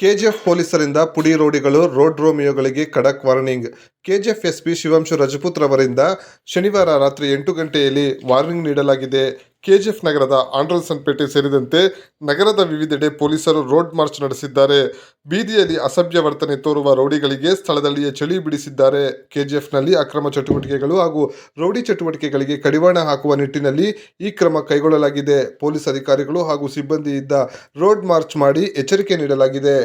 KGF ಪೊಲೀಸರಿಂದ ಪುಡಿ ರೌಡಿಗಳು road ರೋಮಿಯೋಗಳಿಗೆ ಖಡಕ್ ವಾರ್ನಿಂಗ್. ಕೆಜಿಎಫ್ ಎಸ್ಪಿ ಶಿವಾಂಶು ರಜಪೂತ್ ರವರಿಂದ ಶನಿವಾರ ರಾತ್ರಿ 8 ಗಂಟೆಯಲ್ಲಿ ವಾರ್ನಿಂಗ್ ನೀಡಲಾಗಿದೆ. ಕೆಜಿಎಫ್ ನಗರದ ಆಂಡ್ರಸನ್ಪೇಟೆ ಸೇರಿದಂತೆ ನಗರದ ವಿವಿಧೆಡೆ ಪೊಲೀಸರು ರೋಡ್ ಮಾರ್ಚ್ ನಡೆಸಿದ್ದಾರೆ. ಬೀದಿಯಲ್ಲಿ ಅಸಭ್ಯ ವರ್ತನೆ ತೋರುವ ರೌಡಿಗಳಿಗೆ ಸ್ಥಳದಲ್ಲಿಯೇ ಚಳಿ ಬಿಡಿಸಿದ್ದಾರೆ. ಕೆಜಿಎಫ್ನಲ್ಲಿ ಅಕ್ರಮ ಚಟುವಟಿಕೆಗಳು ಹಾಗೂ ರೌಡಿ ಚಟುವಟಿಕೆಗಳಿಗೆ ಕಡಿವಾಣ ಹಾಕುವ ನಿಟ್ಟಿನಲ್ಲಿ ಈ ಕ್ರಮ ಕೈಗೊಳ್ಳಲಾಗಿದೆ. ಪೊಲೀಸ್ ಅಧಿಕಾರಿಗಳು ಹಾಗೂ ಸಿಬ್ಬಂದಿಯಿಂದ ರೋಡ್ ಮಾರ್ಚ್ ಮಾಡಿ ಎಚ್ಚರಿಕೆ ನೀಡಲಾಗಿದೆ.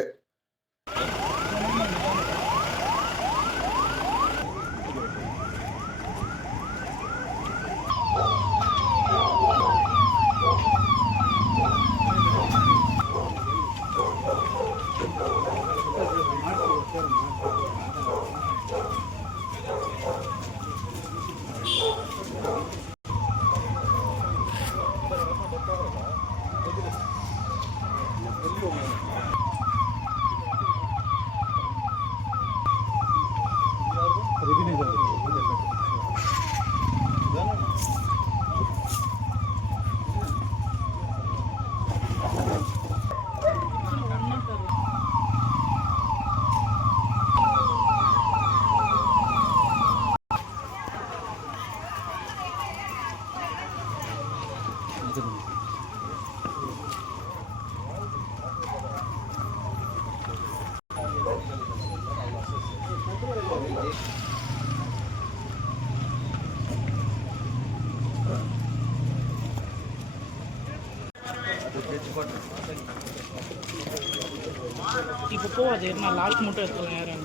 இப்போ போகாது, நான் லாஸ்ட் மட்டும் எடுத்துக்கலாம். யாரும்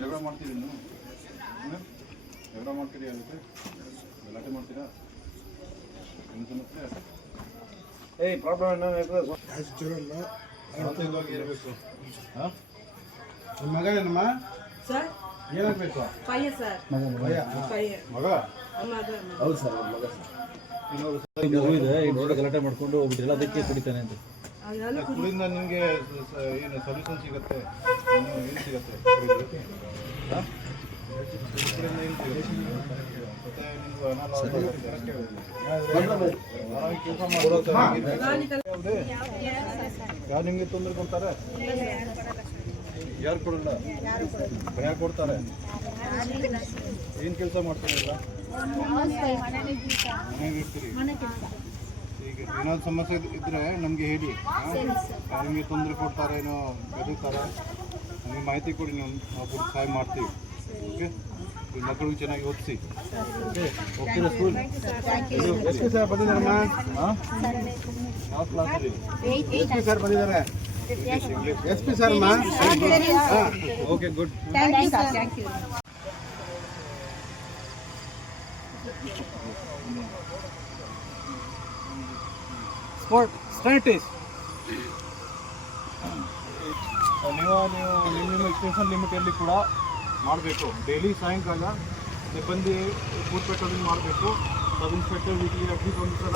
ಜಗಳ ಮಾಡ್ತೀರಿ ನೀವು? ಜಗಳ ಮಾಡ್ತೀರಿ ಅದಕ್ಕೆ ಗಲಾಟೆ ಮಾಡ್ತೀರಾ? ಏನು ಸಮಸ್ಯೆ? ಪ್ರಾಬ್ಲಮ್ ಏನಾದ್ರು ಇರಬೇಕು. ಹಾಂ ನಿಮ್ಮ ಮಗ ಏನಮ್ಮ ಸರ್ ಏನಾಗಬೇಕು? ಮಗ ಹೌದು ಸರ್ ಮಗ ಇದೆ ಗಲಾಟೆ ಮಾಡ್ಕೊಂಡು ಹೋಗ್ಬಿಟ್ಟಿಲ್ಲ, ಅದಕ್ಕೆ ಕುಡಿತಾನೆ ಅಂತ. ಕುಡಿಯಿಂದ ನಿಮಗೆ ಏನು ಸೊಲ್ಯೂಷನ್ ಸಿಗುತ್ತೆ? ಏನು ಸಿಗುತ್ತೆ ಹಾಂ ಕುಡಿಯಿಂದ ಏನು ಸಿಗುತ್ತೆ? ಯಾರು ನಿಮಗೆ ತೊಂದರೆ ಕೊಡ್ತಾರೆ? ಯಾರು ಕೊಡಲ್ಲ? ಯಾರು ಕೊಡ್ತಾರೆ? ಏನು ಕೆಲಸ ಮಾಡ್ತೀರಲ್ಲ? ಈಗ ಏನಾದ್ರು ಸಮಸ್ಯೆ ಇದ್ದರೆ ನಮಗೆ ಹೇಳಿ. ನಿಮಗೆ ತೊಂದರೆ ಕೊಡ್ತಾರೆ, ಏನೋ ಬೆದರ್ತಾರೆ, ನಮಗೆ ಮಾಹಿತಿ ಕೊಡಿ, ನಾವು ಸಹಾಯ ಮಾಡ್ತೀವಿ. ಓಕೆ, ಈ ಮಕ್ಕಳಿಗೆ ಚೆನ್ನಾಗಿ ಓದಿಸಿ. ಓಕೆ, ಹೋಗ್ತೀರಾ ಸ್ಕೂಲ್? ಎಷ್ಟು ಸರ್ ಬಂದಿದ್ದಾರಮ್ಮ? ಹಾಂ, ಯಾವ ಕ್ಲಾಸಲ್ಲಿ? ಎಷ್ಟು ಸರ್ ಬಂದಿದ್ದಾರೆ? ಎಸ್ ಪಿ ಸರ್ ಅಮ್ಮ? ಹಾಂ, ಓಕೆ, ಗುಡ್. ನೀವು ನಿಮ್ಮ ಎಕ್ಸ್ಟೆನ್ಷನ್ ಲಿಮಿಟಲ್ಲಿ ಕೂಡ ಮಾಡಬೇಕು. ಡೈಲಿ ಸಾಯಂಕಾಲ ಸಿಬ್ಬಂದಿ ಫುಡ್ ಪೆಟ್ರೋಲಿಂಗ್ ಮಾಡಬೇಕು. ಸಬ್ ಇನ್ಸ್ಪೆಕ್ಟರ್ ವೀಕ್ಲಿ ಅಟ್ಲೀಸ್ಟ್ ಒಂದು ಸಲ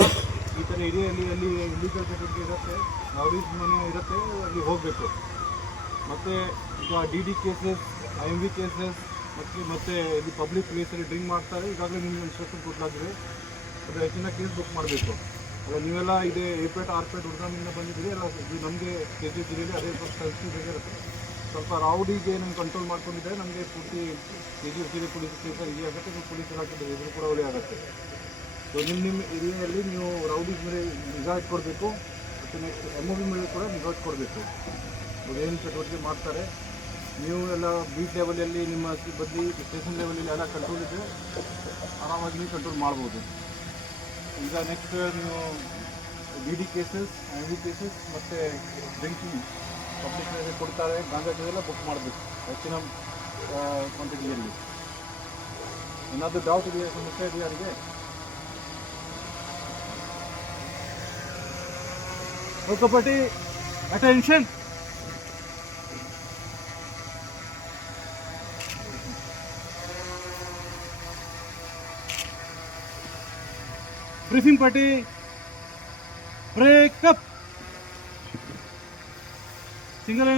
ಈ ಥರ ಏರಿಯಲ್ಲಿ ಅಲ್ಲಿ ಇಲ್ಲಿಗಲ್ ಚಟುವಟಿಕೆ ಇರುತ್ತೆ, ರೌಡೀಸ್ ಮನೆ ಇರುತ್ತೆ, ಅಲ್ಲಿ ಹೋಗಬೇಕು. ಮತ್ತು ಈಗ DD ಕೇಸಸ್, IMV ಕೇಸಸ್ ಮತ್ತು ಇಲ್ಲಿ ಪಬ್ಲಿಕ್ ಪ್ಲೇಸಲ್ಲಿ ಡ್ರಿಂಕ್ ಮಾಡ್ತಾರೆ. ಈಗಾಗಲೇ ನಿಮಗೆ ಇನ್ಸ್ಟ್ರಕ್ಷನ್ ಕೊಡಲಾಗಿದೆ, ಅದು ಹೆಚ್ಚಿನ ಕೇಸ್ ಬುಕ್ ಮಾಡಬೇಕು. ಅಲ್ಲ ನೀವೆಲ್ಲ ಇದೆ ಏಪೇಟ್ ಆರ್ಪೇಟ್ ಹುಡುಗನಿಂದ ಬಂದಿದ್ದೀರಿ ಅಲ್ಲ, ಇದು ನಮಗೆ KG ಜಿಲ್ಲೆಯಲ್ಲಿ ಅದೇ ಪರಿಸ್ಥಿತಿ ಇರುತ್ತೆ. ಸ್ವಲ್ಪ ರೌಡಿಗೆ ನಮ್ಗೆ ಕಂಟ್ರೋಲ್ ಮಾಡ್ಕೊಂಡಿದ್ದರೆ ನಮಗೆ ಪೂರ್ತಿ KG ಜಿಲ್ಲೆ ಪೊಲೀಸ್ ಕೇಸರ್ ಈ ಆಗುತ್ತೆ, ಪೊಲೀಸ್ ಇಲಾಖೆ ಎದುರು ಕೂಡ ಒಳ್ಳೆ ಆಗುತ್ತೆ. ಸೊ ನಿಮ್ಮ ಏರಿಯಾದಲ್ಲಿ ನೀವು ರೌಡೀಸ್ ಮೇಲೆ ನಿಗಾ ಇಟ್ಕೊಡ್ಬೇಕು ಮತ್ತು ನೆಕ್ಸ್ಟ್ MOB ಮೇಲೆ ಕೂಡ ನಿಗಾ ಇಟ್ಕೊಡ್ಬೇಕು. ಏನು ಚಟುವಟಿಕೆ ಮಾಡ್ತಾರೆ ನೀವು ಎಲ್ಲ ಬೀಟ್ ಲೆವೆಲಲ್ಲಿ ನಿಮ್ಮ ಸಿಬ್ಬಂದಿ ಸ್ಟೇಷನ್ ಲೆವೆಲಲ್ಲಿ ಎಲ್ಲ ಕಂಟ್ರೋಲ್ ಇದೆ, ಆರಾಮಾಗಿ ನೀವು ಕಂಟ್ರೋಲ್ ಮಾಡ್ಬೋದು. ಈಗ ನೆಕ್ಸ್ಟ್ ನೀವು DD ಕೇಸಸ್, MV ಕೇಸಸ್ ಮತ್ತು ಡ್ರಿಂಕಿಂಗ್ ಪಬ್ಲಿಕ್ ಕೊಡ್ತಾರೆ ಗಾಂಜಾಗೆಲ್ಲ ಬುಕ್ ಮಾಡಬೇಕು ಹೆಚ್ಚಿನ ಕ್ವಾಂಟಿಟಿಯಲ್ಲಿ. ಏನಾದರೂ ಡೌಟ್ ಇದೆಯಾ, ಸಮಸ್ಯೆ ಇದೆಯಾ ಯಾರಿಗೆ? ಕಪಟಿ attention. Briefing party breakup. Single